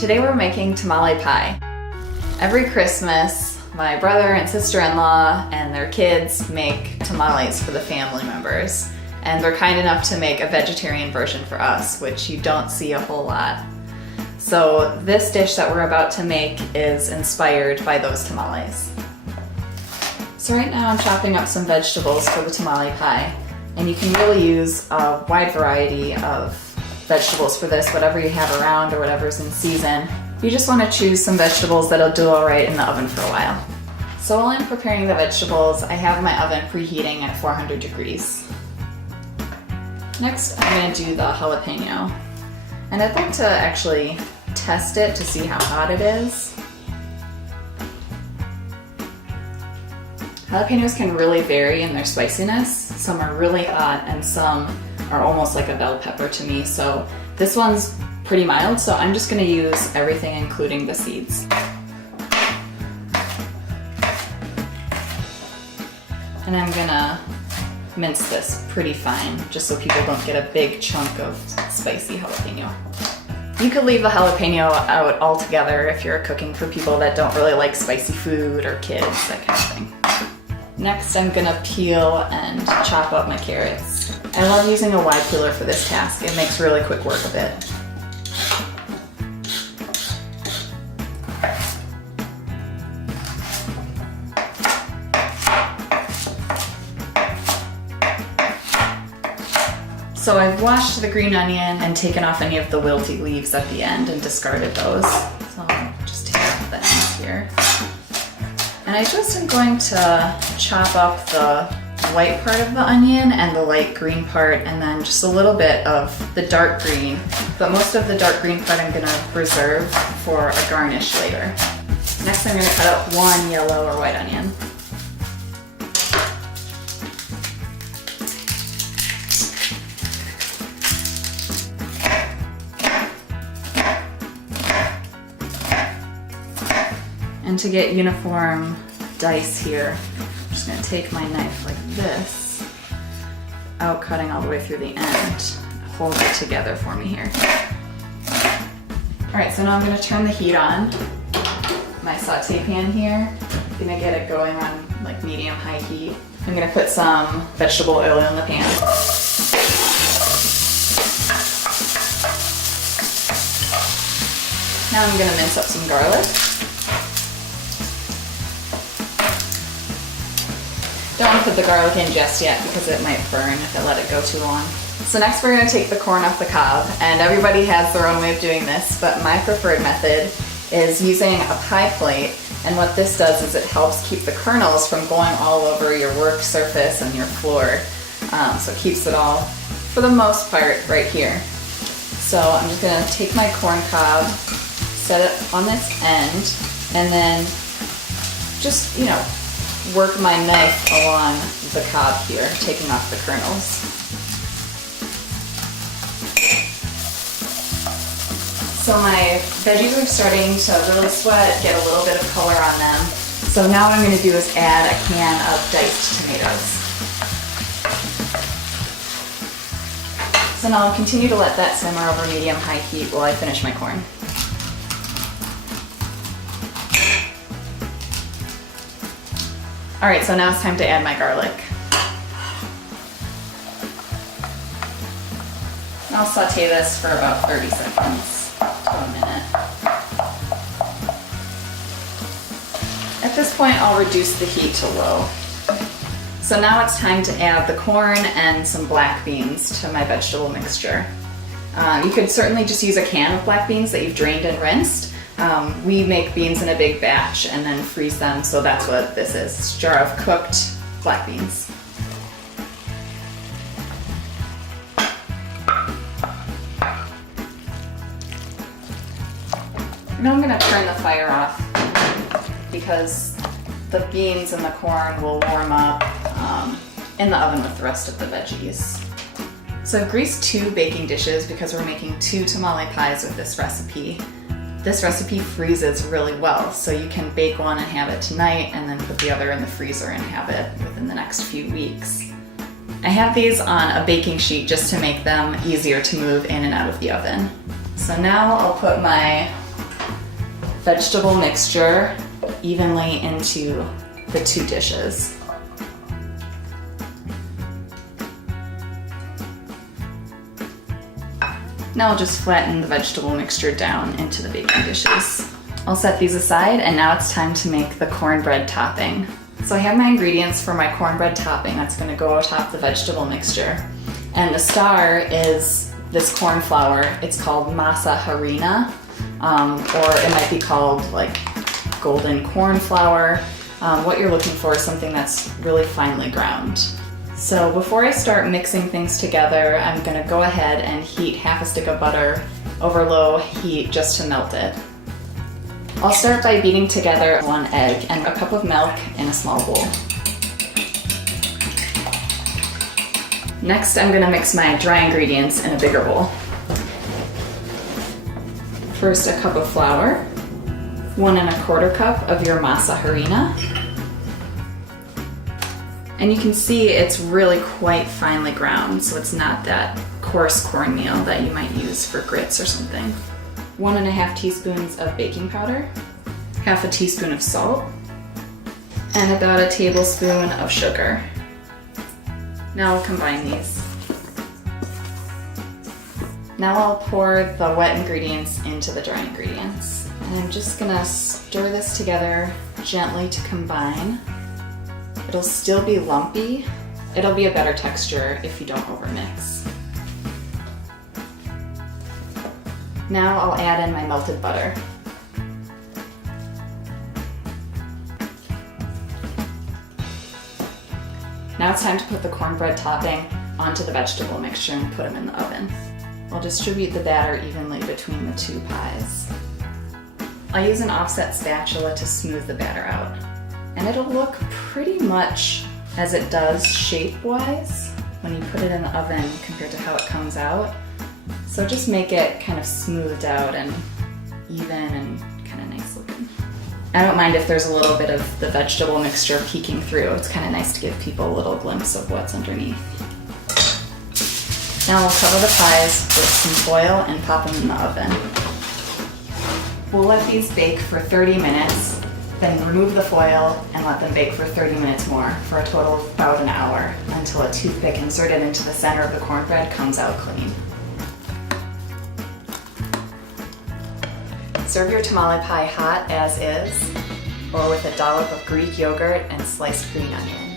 Today we're making tamale pie. Every Christmas, my brother and sister-in-law and their kids make tamales for the family members. And they're kind enough to make a vegetarian version for us, which you don't see a whole lot. So this dish that we're about to make is inspired by those tamales. So right now I'm chopping up some vegetables for the tamale pie. And you can really use a wide variety of vegetables for this, whatever you have around or whatever's in season. You just want to choose some vegetables that'll do all right in the oven for a while. So while I'm preparing the vegetables, I have my oven preheating at 400 degrees. Next, I'm going to do the jalapeno. And I'd like to actually test it to see how hot it is. Jalapenos can really vary in their spiciness. Some are really hot and some are almost like a bell pepper to me. So this one's pretty mild, so I'm just going to use everything including the seeds. And I'm going to mince this pretty fine just so people don't get a big chunk of spicy jalapeno. You could leave the jalapeno out altogether if you're cooking for people that don't really like spicy food or kids, that kind of thing. Next, I'm gonna peel and chop up my carrots. I love using a wide peeler for this task. It makes really quick work of it. So I've washed the green onion and taken off any of the wilty leaves at the end and discarded those. So I'll just take off the ends here. And I just am going to chop up the white part of the onion and the light green part, and then just a little bit of the dark green. But most of the dark green part I'm going to reserve for a garnish later. Next I'm going to cut up one yellow or white onion. And to get uniform dice here, I'm just going to take my knife like this, out cutting all the way through the end. Hold it together for me here. Alright, so now I'm going to turn the heat on. My saute pan here. I'm going to get it going on like medium-high heat. I'm going to put some vegetable oil in the pan. Now I'm going to mince up some garlic. Don't want to put the garlic in just yet because it might burn if I let it go too long. So next we're going to take the corn off the cob, and everybody has their own way of doing this, but my preferred method is using a pie plate, and what this does is it helps keep the kernels from going all over your work surface and your floor. So it keeps it all, for the most part, right here. So I'm just going to take my corn cob, set it on this end, and then just, work my knife along the cob here, taking off the kernels. So my veggies are starting to really sweat, get a little bit of color on them. So now what I'm going to do is add a can of diced tomatoes. So now I'll continue to let that simmer over medium-high heat while I finish my corn. Alright, so now it's time to add my garlic. I'll saute this for about 30 seconds to a minute. At this point, I'll reduce the heat to low. So now it's time to add the corn and some black beans to my vegetable mixture. You could certainly just use a can of black beans that you've drained and rinsed. We make beans in a big batch and then freeze them, so that's what this is. It's a jar of cooked black beans. Now I'm going to turn the fire off because the beans and the corn will warm up in the oven with the rest of the veggies. So I've greased 2 baking dishes because we're making 2 tamale pies with this recipe. This recipe freezes really well, so you can bake one and have it tonight and then put the other in the freezer and have it within the next few weeks. I have these on a baking sheet just to make them easier to move in and out of the oven. So now I'll put my vegetable mixture evenly into the two dishes. Now I'll just flatten the vegetable mixture down into the baking dishes. I'll set these aside, and now it's time to make the cornbread topping. So I have my ingredients for my cornbread topping that's going to go atop the vegetable mixture. And the star is this corn flour. It's called masa harina, or it might be called like golden corn flour. What you're looking for is something that's really finely ground. So before I start mixing things together, I'm going to go ahead and heat half a stick of butter over low heat just to melt it. I'll start by beating together 1 egg and a cup of milk in a small bowl. Next, I'm going to mix my dry ingredients in a bigger bowl. First, a cup of flour, 1 1/4 cup of your masa harina. And you can see it's really quite finely ground, so it's not that coarse cornmeal that you might use for grits or something. 1 1/2 teaspoons of baking powder, half a teaspoon of salt, and about a tablespoon of sugar. Now I'll combine these. Now I'll pour the wet ingredients into the dry ingredients. And I'm just gonna stir this together gently to combine. It'll still be lumpy. It'll be a better texture if you don't overmix. Now I'll add in my melted butter. Now it's time to put the cornbread topping onto the vegetable mixture and put them in the oven. I'll distribute the batter evenly between the two pies. I'll use an offset spatula to smooth the batter out. And it'll look pretty much as it does shape-wise when you put it in the oven compared to how it comes out. So just make it kind of smoothed out and even and kind of nice looking. I don't mind if there's a little bit of the vegetable mixture peeking through. It's kind of nice to give people a little glimpse of what's underneath. Now we'll cover the pies with some foil and pop them in the oven. We'll let these bake for 30 minutes, then remove the foil and let them bake for 30 minutes more for a total of about an hour until a toothpick inserted into the center of the cornbread comes out clean. Serve your tamale pie hot as is, or with a dollop of Greek yogurt and sliced green onion.